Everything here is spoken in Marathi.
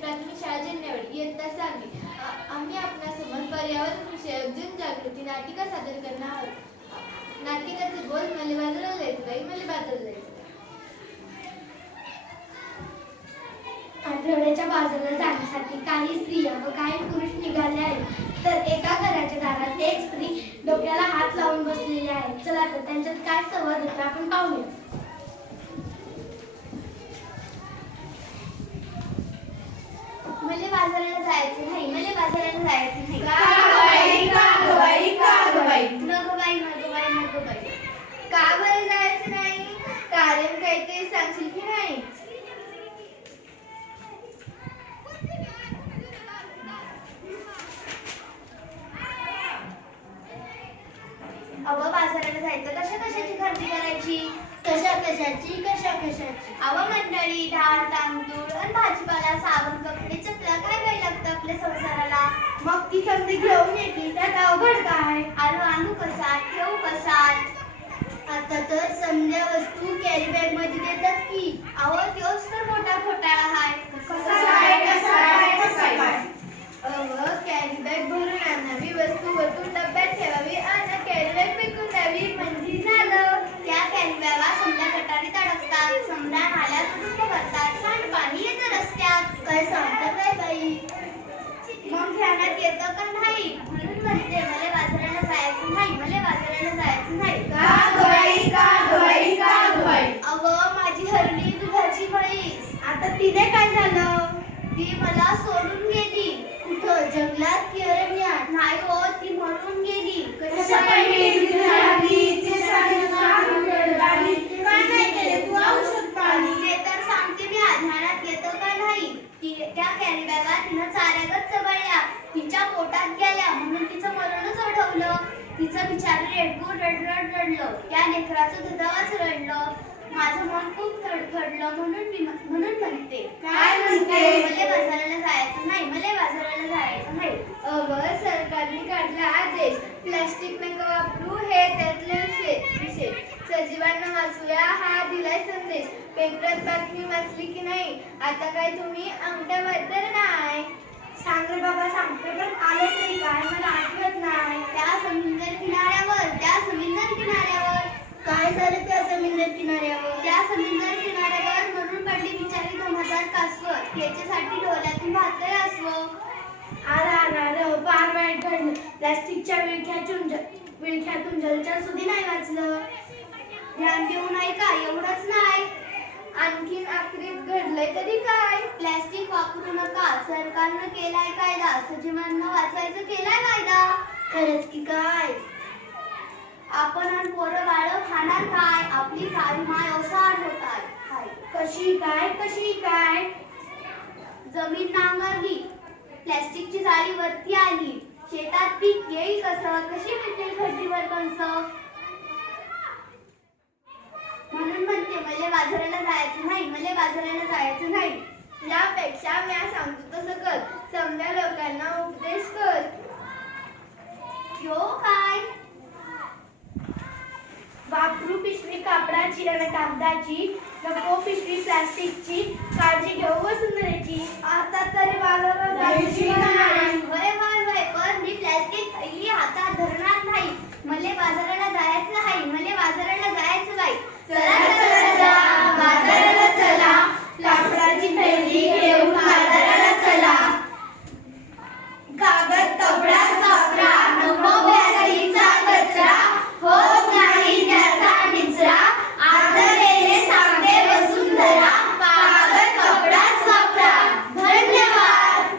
प्राथमिक शाळा जिल्ह्यावर इयत्ता सहावी आम्ही आपणासमोर पर्यावरण विषयक जनजागृती नाटिका सादर करणार आहोत. नाटिकाचे बोल मला बाजाराला जायचं बाई मला बाजाराला जायचं आठवड्याच्या बाजाराला जाण्यासाठी काही स्त्रिया व काही पुरुष निघाले आहेत. तर एका घराच्या दारात एक स्त्री डोक्याला हात लावून बसलेली आहे. चला तर त्यांच्यात काय संवाद होता आपण पाहूया मले बाजाराला जायचं नाही. मले बाजाराला जायचं नाही. का बाई, का बाई, का गं बाई? नको बाई नको बाई नको बाई. का बरं जायचं नाही? कारण काही ते सांगशील की नाही अव बाजाराला जायचं कशा कशाची खरेदी करायची कशा कशाची कशा कशाची अव मंडळी डाळ तांदूळ आणि भाजीपाला साबण कपडे चपला काय काय लागतं आपल्या संसाराला? मग ती संधी घेऊन येते त्यात अवघड काय? आलो आणू कशात ठेवू कशात आता तर समजा वस्तू कॅरी बॅगमध्ये देतात की अहो तोच तर मोठा घोटाळा हाय कसा काय, कसा काय, कसा काय? अव कॅरी बॅग भरून आणावी वस्तू वतून डब्यात ठेवावी आणि कॅरी बॅग फेकून द्यावी म्हणजे झालं त्या कॅरी बॅगा समजा गटारीत अडकतात समजा भरतात सांडपाणी येतं रस्त्यात. काय काय बाई? मग ध्यानात येतं का नाही? म्हणून म्हणते मला बाजाराला जायचं नाही मला बाजाराला जायचं नाही. का का का माझी हरणी दुधाची म्हैस. आता तिने काय झालं? ती मला सोडून गेली. कुठं? जंगलात की अरण्यात? नाही हो ती म्हणून गेली कशा काय गेली ती राणी? ती साडी घालून रडली. काय नाही केले तू औषध पाणी ते तर सांगते मी ध्यानात येतं का नाही ती त्या कॅरी बॅगा तिनं चाऱ्यागत चबळल्या तिच्या पोटात गेल्या म्हणून तिचं मरणच अडवलं तिचं बिचारं रेडकून रडरड रडलं. त्या लेकराचं दुधावाच रडलं. माझं मन खूप खडखडलं म्हणून मी म्हणून म्हणते काय म्हणते? मला बाजाराला जायचं नाही मला बाजाराला जायचं नाही. अव सरकारने काढला आदेश. प्लास्टिक नका वापरू हे त्यातले विषय विषय. सजीवांना वाचूया हा दिलाय संदेश. पेपरात बातमी वाचली की नाही? आता काय तुम्ही अंगठ्यावर तर नाही सांग रे बाबा सांगते पण आले तरी काय मला आठवत नाही त्या समुद्र किनाऱ्यावर त्या समुद्र किनाऱ्यावर काय झालं त्या समुद्र किनाऱ्यावर. त्या समुद्र किनाऱ्यावर मरून पडली बिचारी दोन हजार कासव. याच्यासाठी डोळ्यातून भातय असवं. आला आला आला हो, वाईट घडलं प्लास्टिकच्या विळख्यातून विळख्यातून जलचर सुधी नाही वाचलं. ध्यान देऊन ऐका का? एवढंच नाही. आणखीन आखरीत घडलंय तरी काय? प्लॅस्टिक वापरू नका. सरकारनं केलाय कायदा. सजीवांना वाचायचं केलाय कायदा. खरंच की काय? आपण आणि पोरं बाळ खाणार काय? आपली काळी माय ओसाड होतात कशी काय? कशी काय? जमीन नांगरली. प्लॅस्टिकची जाळी वरती आली. शेतात पीक येईल कसं? कशी भेटेल खड्डीवर कणसं म्हणून म्हणते मला बाजाराला जायचं नाही. मला बाजाराला जायचं नाही. यापेक्षा मी सांगतो तसं कर. समजा लोकांना उपदेश कर. यो काय कापडाची आणि कागदाची नको पिशवी प्लास्टिकची. काळजी घेऊ व सुंदरची. आता तरी बाजारात जायची नाही. होय होय होय. पण मी प्लास्टिक थैली हातात धरणार नाही. मले बाजाराला जायचं आहे. मले बाजाराला जायचं नाही चला चला बाजाराला चला. कापडाची थैली घेऊ